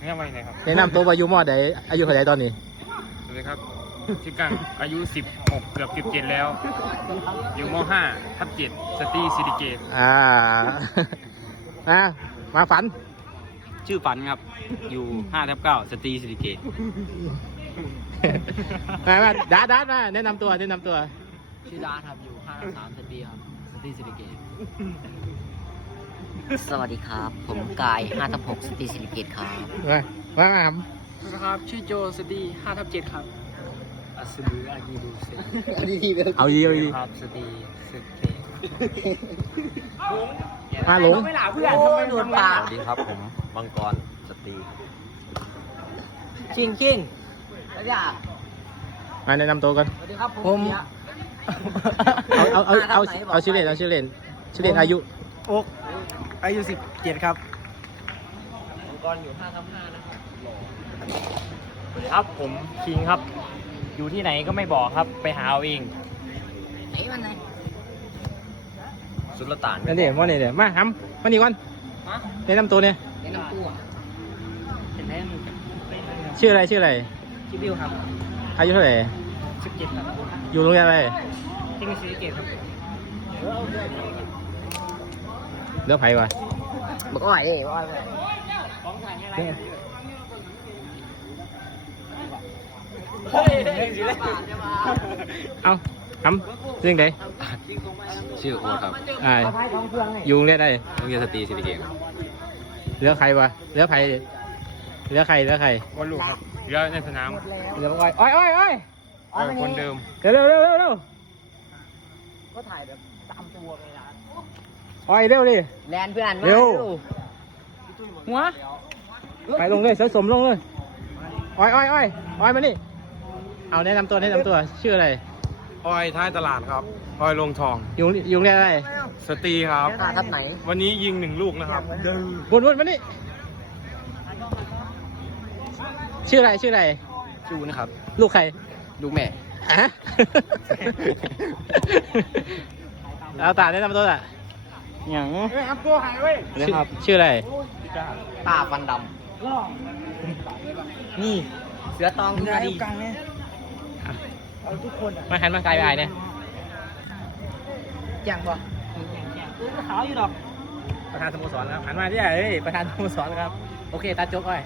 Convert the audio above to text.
เนี่ยไว้ไหนครับ แนะนำตัววาอยุมอใดอายุเท่าไหร่ตอนนี้ สวัสดีครับ ชื่อกังอายุ 16 เกือบ 17 แล้ว อยู่ม .5 ทับ7สตรีซิติเกต อ่า อ่ามาฝัน ชื่อฝันครับ อยู่5ทับ9สตรีสิริเกต มามาดาดาดมาแนะนำตัวแนะนำตัว ชื่อดาครับอยู่5ทับ3สตรีครับสตรีสิริเกต สวัสดีครับ ผมกาย5ทับ6สตรีสิริเกตครับมามามาครับนะครับ ชื่อโจสตรี5ทับ7ครับ อัสบืออากีดูเซเอาดีเอาดีครับสตรีสิริเกตมาหลงเพื่อนทำไมโดนปาสวัสดีครับผมมังกรสตรีชิงชิงสวัสดีครับมาแนะนำตัวกัน สวัสดีครับผม เอาเอาเอาเอาเอาชื่อเล่นเอาชื่อเล่นชื่อเล่นอายุ อก อายุ17ครับมังกรอยู่5ทับ5นะครับสวัสดีครับผมคิงครับ อยู่ที่ไหนก็ไม่บอกครับ ไปหาเอาเองไหนมันไหนสุลต่านนั่นเดี๋ยวมาเนี่ยเดี๋ยวมาทำมานี่ก่อนแนะนำตัวเนี่ยแนะนำตัวเห็นไหมชื่ออะไรชื่ออะไรชื่อบิวครับอายุเท่าไหร่17ครับอยู่โรงเรียนอะไรที่สิริเกตครับ เลือกไผ่วะบอกว่าไอ้บอกว่าเอาทำเรื่องใดชื่อโอครับอ่าอยู่โรงเรียนอะไรโรงเรียนสตรีสิริเกตครับเลือกใครวะเลือกใครเลือกใครเลือกใครวันลูกครับเยอะในสนามเลือกอ้อยอ้อยอ้อยอ้อยเออคนเดิมเร็วเร็วเร็วเร็วเร็วก็ถ่ายแบบตามตัวเลยนะ อ้อยเร็วดิ แลนเพื่อนมาเร็ว หัวไปลงเลยสะสมลงเลยอ้อยอ้อยอ้อยอ้อยมานี่เอาแนะนำตัวแนะนำตัวชื่ออะไร ออยท้ายตลาดครับ ออยลงทอง อยู่อยู่โรงเรียนอะไรสตรีครับห้าทับไหนวันนี้ยิงหนึ่งลูกนะครับวนวนมานี่ชื่ออะไรชื่ออะไรชื่อวุ้นครับ ลูกใครลูกแม่ อะ เอาตาแนะนำตัวอะ อย่างชื่อชื่ออะไร ตาฟันดนี่ำเสือตองทุกคดีกลางเนี่ยเอาทุกคนอะมาหันมาไกลไปไอ้เนี่ยอย่างบ่ขาวอยู่ดอก ประธานสโมสรครับหันมาที่ไหนเอ้ยประธานสโมสรครับ โอเคตาจกอ้อย